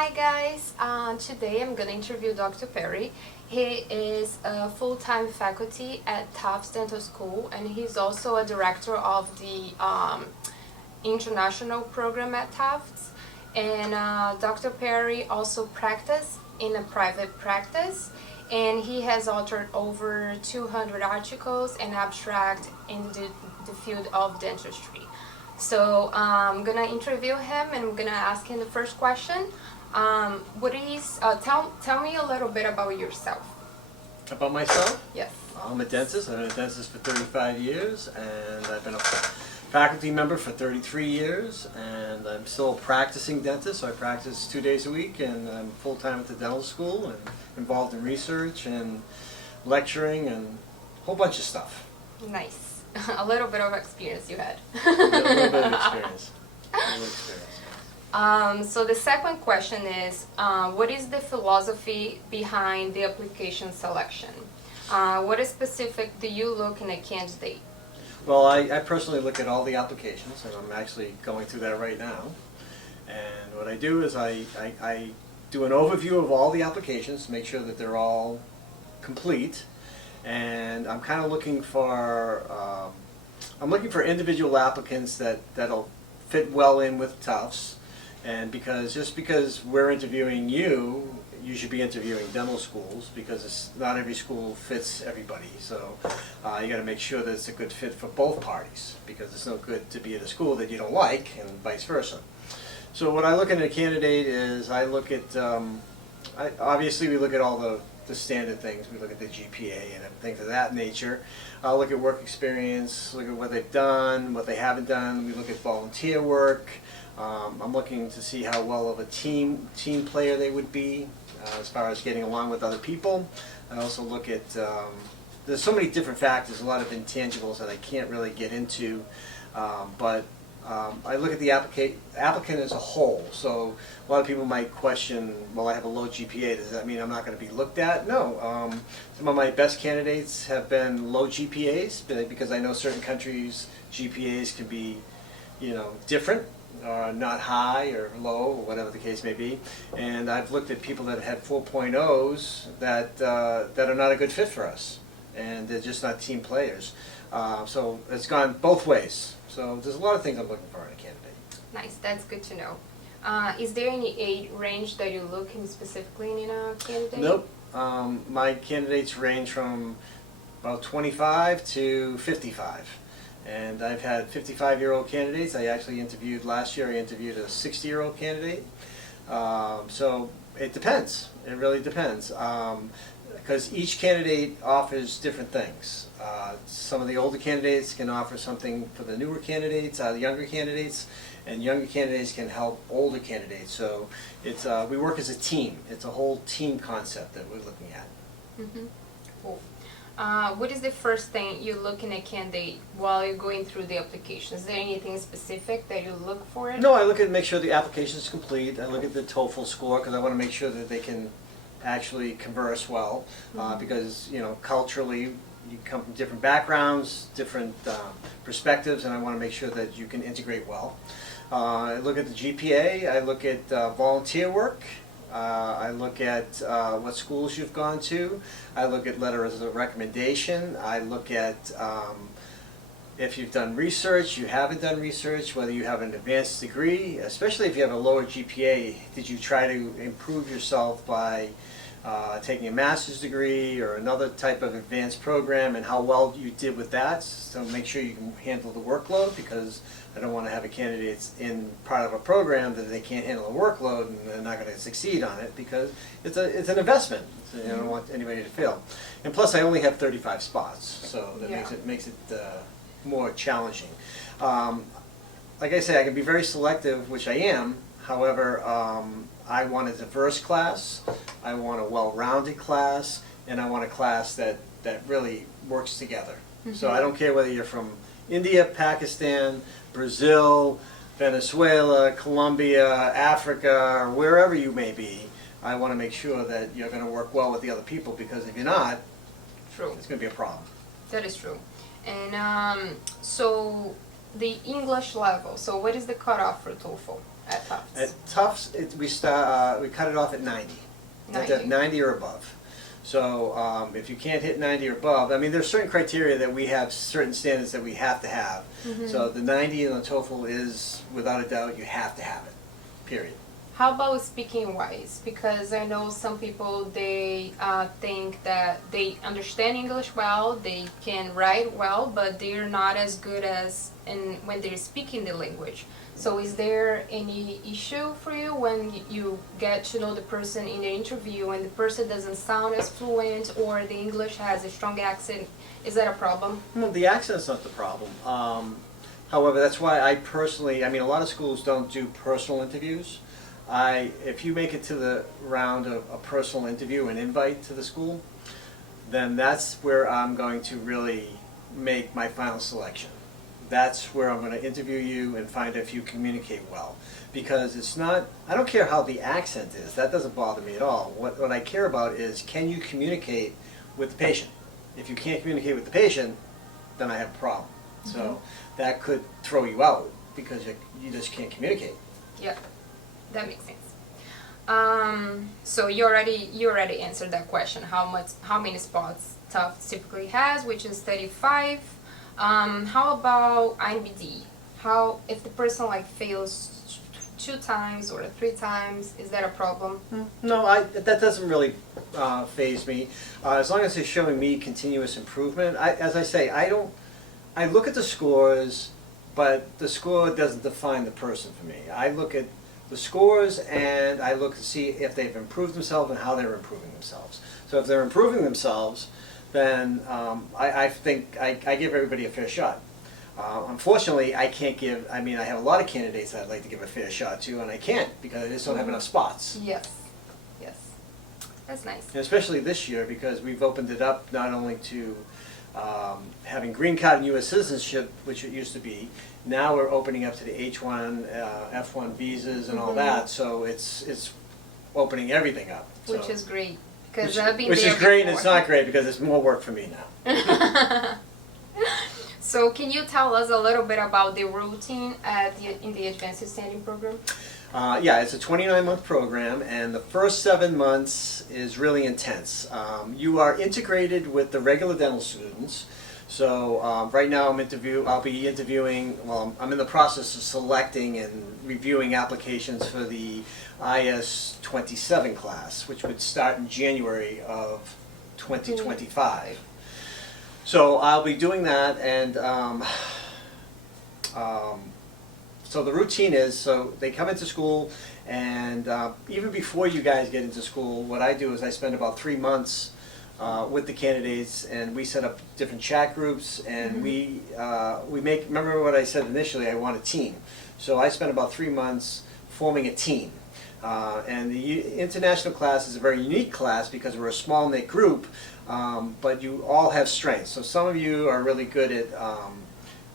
Hi guys, today I'm going to interview Dr. Perry. He is a full-time faculty at Tufts Dental School, and he's also a director of the international program at Tufts. And Dr. Perry also practices in a private practice, and he has authored over 200 articles and abstracts in the field of dentistry. So I'm gonna interview him, and I'm gonna ask him the first question. Tell me a little bit about yourself. About myself? Yes. I'm a dentist. I've been a dentist for 35 years, and I've been a faculty member for 33 years, and I'm still a practicing dentist. So I practice 2 days a week, and I'm full-time at the dental school and involved in research and lecturing and a whole bunch of stuff. Nice. A little bit of experience you had. A little bit of experience. So the second question is, what is the philosophy behind the application selection? What is specific do you look in a candidate? Well, I personally look at all the applications, and I'm actually going through that right now. And what I do is I do an overview of all the applications, make sure that they're all complete, and I'm kind of looking for individual applicants that'll fit well in with Tufts. And just because we're interviewing you, you should be interviewing dental schools, because not every school fits everybody. So you got to make sure that it's a good fit for both parties, because it's no good to be at a school that you don't like, and vice versa. So what I look at a candidate is I look at, obviously we look at all the standard things. We look at the GPA and things of that nature. I'll look at work experience, look at what they've done, what they haven't done. We look at volunteer work. I'm looking to see how well of a team player they would be as far as getting along with other people. I also look at, there's so many different factors, a lot of intangibles that I can't really get into, but I look at the applicant as a whole. So a lot of people might question, well, I have a low GPA, does that mean I'm not going to be looked at? No. Some of my best candidates have been low GPAs, because I know certain countries' GPAs can be, different, or not high or low, or whatever the case may be. And I've looked at people that had 4.0s that are not a good fit for us, and they're just not team players. So it's gone both ways. So there's a lot of things I'm looking for in a candidate. Nice, that's good to know. Is there any age range that you're looking specifically in a candidate? Nope. My candidates range from about 25 to 55. And I've had 55-year-old candidates. I actually interviewed last year, I interviewed a 60-year-old candidate. So it depends. It really depends. Because each candidate offers different things. Some of the older candidates can offer something for the newer candidates, the younger candidates, and younger candidates can help older candidates. So it's we work as a team. It's a whole team concept that we're looking at. Mm-hmm. Cool. What is the first thing you look in a candidate while you're going through the application? Is there anything specific that you look for? No, I look at make sure the application is complete. I look at the TOEFL score, because I want to make sure that they can actually converse well, because culturally you come from different backgrounds, different perspectives, and I want to make sure that you can integrate well. I look at the GPA. I look at volunteer work. I look at what schools you've gone to. I look at letters of recommendation. I look at if you've done research, you haven't done research, whether you have an advanced degree, especially if you have a lower GPA. Did you try to improve yourself by taking a master's degree or another type of advanced program, and how well you did with that? So make sure you can handle the workload, because I don't want to have a candidate in part of a program that they can't handle the workload and they're not going to succeed on it, because it's an investment. So I don't want anybody to fail. And plus, I only have 35 spots, so that makes it more challenging. Like I say, I can be very selective, which I am. However, I want a diverse class, I want a well-rounded class, and I want a class that really works together. Mm-hmm. So I don't care whether you're from India, Pakistan, Brazil, Venezuela, Colombia, Africa, or wherever you may be. I want to make sure that you're going to work well with the other people, because if you're not, it's going to be a problem. That is true. And so the English level, so what is the cutoff for TOEFL? at Tufts? At Tufts, we cut it off at 90. 90. 90 or above. So if you can't hit 90 or above, I mean, there's certain criteria that we have, certain standards that we have to have. So the 90 in the TOEFL is, without a doubt, you have to have it, period. How about speaking wise? Because I know some people, they think that they understand English well, they can write well, but they're not as good as when they're speaking the language. So is there any issue for you when you get to know the person in the interview and the person doesn't sound as fluent or the English has a strong accent? Is that a problem? Well, the accent's not the problem. However, that's why I personally, I mean, a lot of schools don't do personal interviews. If you make it to the round of a personal interview, an invite to the school, then that's where I'm going to really make my final selection. That's where I'm going to interview you and find if you communicate well. Because it's not, I don't care how the accent is, that doesn't bother me at all. What I care about is, can you communicate with the patient? If you can't communicate with the patient, then I have a problem. So that could throw you out because you just can't communicate. Yeah. That makes sense. So you already answered that question. How many spots Tufts typically has, which is 35. How about INBD? How if the person like fails 2 times or 3 times, is that a problem? No, that doesn't really faze me. As long as it's showing me continuous improvement. As I say, I look at the scores, but the score doesn't define the person for me. I look at the scores and I look to see if they've improved themselves and how they're improving themselves. So if they're improving themselves, then I think I give everybody a fair shot. Unfortunately, I can't give, I mean, I have a lot of candidates that I'd like to give a fair shot to, and I can't because I just don't have enough spots. Yes, yes. That's nice. And especially this year because we've opened it up not only to having green card and U.S. citizenship, which it used to be. Now we're opening up to the H1, F1 visas and all that, so it's opening everything up. Which so. is great. Because I've been Which there is great and before. it's not great because it's more work for me now. So can you tell us a little bit about the routine in the Advanced Standing program? Yeah, it's a 29-month program, and the first 7 months is really intense. You are integrated with the regular dental students. So right now I'll be interviewing, well, I'm in the process of selecting and reviewing applications for the IS-27 class, which would start in January of 2025. So I'll be doing that, and so the routine is, so they come into school, and even before you guys get into school, what I do is I spend about 3 months with the candidates, and we set up different chat groups, and we make, remember what I said initially, I want a team. So I spent about 3 months forming a team. And the international class is a very unique class because we're a small knit group, but you all have strengths. So some of you are really good at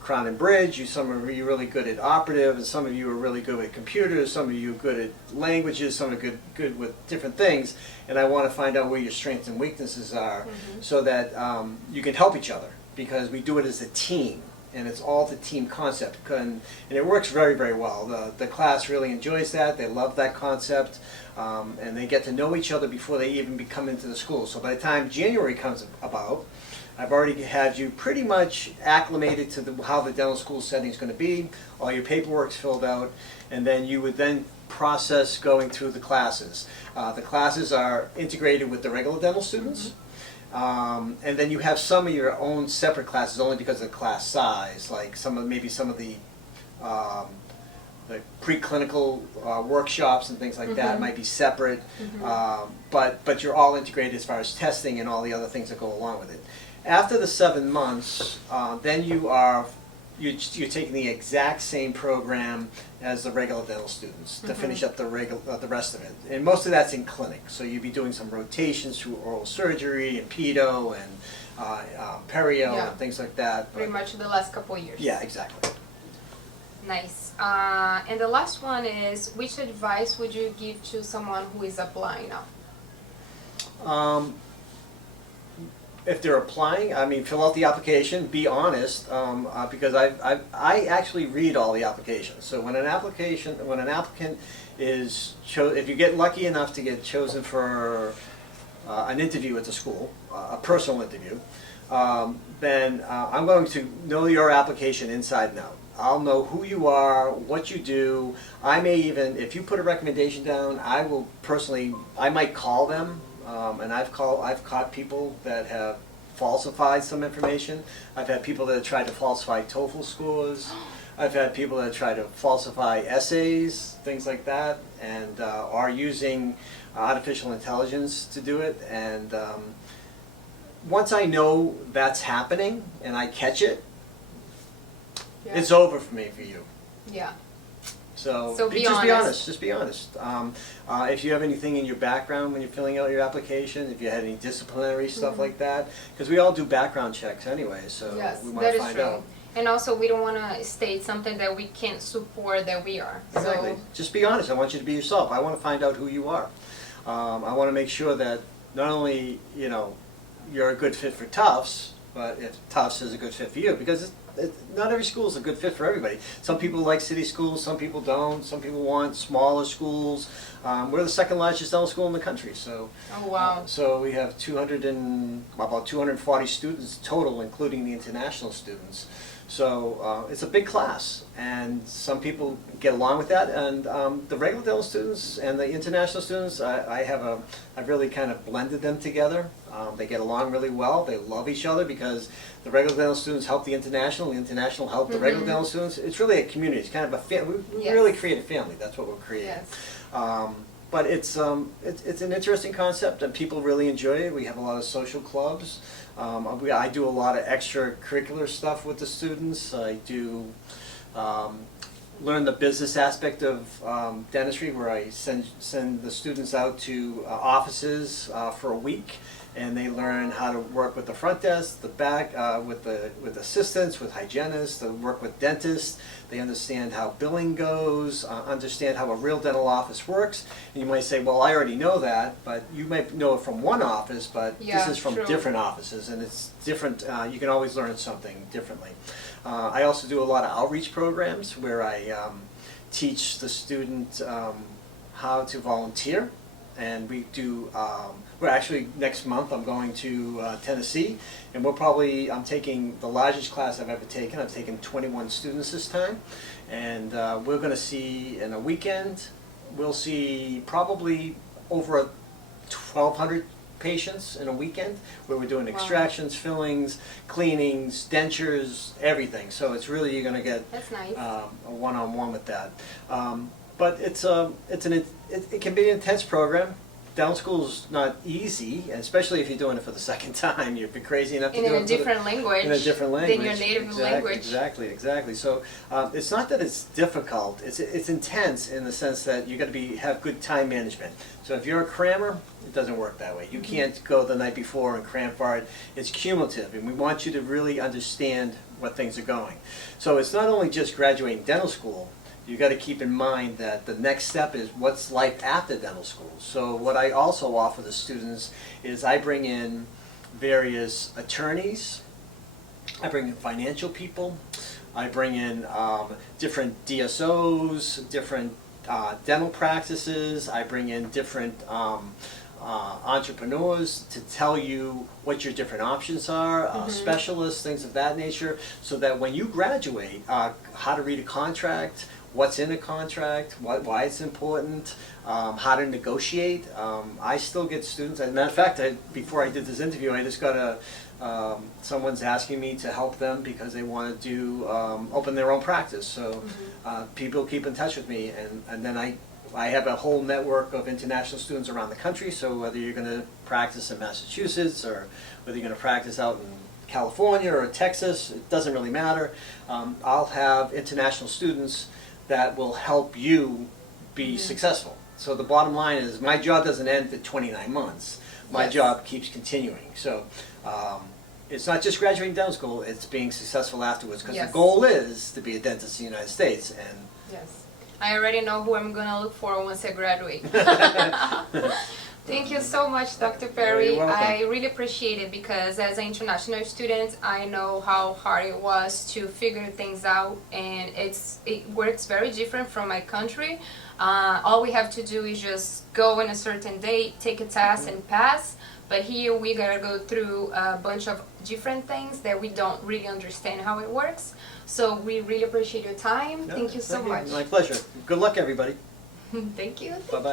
Crown and Bridge, some of you are really good at operative, and some of you are really good with computers, some of you are good at languages, some are good with different things, and I want to find out where your strengths and weaknesses are so that you can help each other, because we do it as a team, and it's all the team concept, and it works very, very well. The class really enjoys that, they love that concept, and they get to know each other before they even come into the school. So by the time January comes about, I've already had you pretty much acclimated to how the dental school setting is going to be, all your paperwork's filled out, and then you would then process going through the classes. The classes are integrated with the regular dental students, and then you have some of your own separate classes only because of the class size, like maybe some of the preclinical workshops and things like that might be separate, but you're all integrated as far as testing and all the other things that go along with it. After the 7 months, then you're taking the exact same program as the regular dental students to finish up the rest of it. And most of that's in clinic. So you'd be doing some rotations through oral surgery and pedo and perio and things like that. Pretty much the last couple of years. Yeah, exactly. Nice. And the last one is, which advice would you give to someone who is applying now? if they're applying, I mean, fill out the application, be honest, because I actually read all the applications. So when an applicant is if you get lucky enough to get chosen for an interview at the school, a personal interview, then I'm going to know your application inside and out. I'll know who you are, what you do. I may even, if you put a recommendation down, I will personally, I might call them. And I've caught people that have falsified some information. I've had people that have tried to falsify TOEFL scores. I've had people that try to falsify essays, things like that, and are using artificial intelligence to do it. And once I know that's happening and I catch it, it's over for me, for you. Yeah. So be just be honest. honest. Just be honest. If you have anything in your background when you're filling out your application, if you had any disciplinary stuff like that, because we all do background checks anyway, so Yes, we want that to is find true. out. And also, we don't want to state something that we can't support that we are. Exactly. So, Just be honest. I want you to be yourself. I want to find out who you are. I want to make sure that not only you're a good fit for Tufts, but if Tufts is a good fit for you, because not every school is a good fit for everybody. Some people like city schools, some people don't. Some people want smaller schools. We're the second largest dental school in the country, so oh wow. so we have about 240 students total, including the international students. So it's a big class, and some people get along with that. And the regular dental students and the international students, I've really kind of blended them together. They get along really well. They love each other because the regular dental students help the international help the regular dental students. It's really a community. It's kind of a family. We really create a family. That's what we're creating. Yes. But it's an interesting concept, and people really enjoy it. We have a lot of social clubs. I do a lot of extracurricular stuff with the students. I do learn the business aspect of dentistry, where I send the students out to offices for a week, and they learn how to work with the front desk, the back, with assistants, with hygienists. They work with dentists. They understand how billing goes, understand how a real dental office works. And you might say, well, I already know that, but you might know it from one office, but this is from different offices, and it's different. You can always learn something differently. I also do a lot of outreach programs where I teach the student how to volunteer, and we do. We're actually, next month I'm going to Tennessee, and I'm taking the largest class I've ever taken. I've taken 21 students this time, and we're going to see in a weekend, we'll see probably over 1,200 patients in a weekend, where we're doing extractions, fillings, cleanings, dentures, everything. So it's really, you're going to get That's nice. a one-on-one with that. But it can be an intense program. Dental school's not easy, especially if you're doing it for the second time. You've been crazy enough to do it in a different language. In a different language. Than your native language. Exactly. So it's not that it's difficult. It's intense in the sense that you got to have good time management. So if you're a crammer, it doesn't work that way. You can't go the night before and cram for it. It's cumulative, and we want you to really understand what things are going. So it's not only just graduating dental school. You got to keep in mind that the next step is what's life after dental school. So what I also offer the students is I bring in various attorneys, I bring in financial people, I bring in different DSOs, different dental practices, I bring in different entrepreneurs to tell you what your different options are, specialists, things of that nature, so that when you graduate, how to read a contract, what's in a contract, why it's important, how to negotiate. I still get students, as a matter of fact, before I did this interview, I just got someone's asking me to help them because they want to do open their own practice. So people keep in touch with me, and then I have a whole network of international students around the country. So whether you're going to practice in Massachusetts or whether you're going to practice out in California or Texas, it doesn't really matter. I'll have international students that will help you be successful. So the bottom line is, my job doesn't end at 29 months. My job keeps continuing. So it's not just graduating dental school, it's being successful afterwards, because the goal is to be a dentist in the United States. And I already know who I'm going to look for once I graduate. Thank you so much, Dr. You're Perry. welcome. I really appreciate it because as an international student, I know how hard it was to figure things out, and it works very different from my country. All we have to do is just go on a certain date, take a test, and pass. But here we gotta go through a bunch of different things that we don't really understand how it works. So we really appreciate your time. No, Thank you so much. My pleasure. Good luck, everybody. Thank you. Bye-bye.